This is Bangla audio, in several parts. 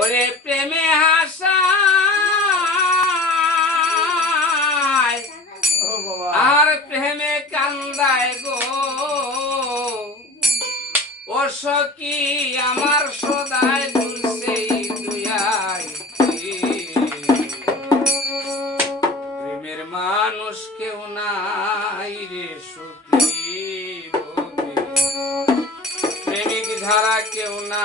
ওরে প্রেমে হাসায়। আর প্রেমে কান্দায় গো। ও সখী, আমার সদায় দুলছে দুয়াই প্রেমের মানুষ কেউ না রে সুখী প্রেমিক ধারা কেউ না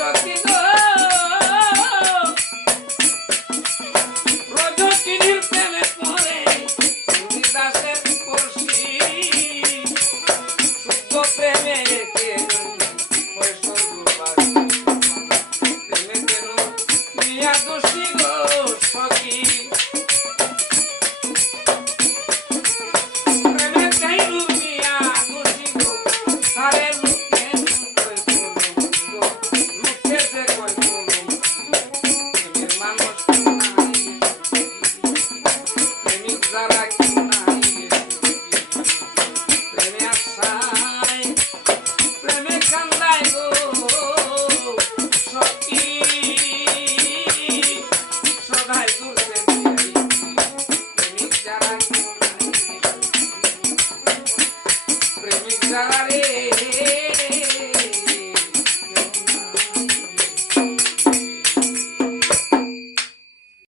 trucking প্রেমিক যারা রে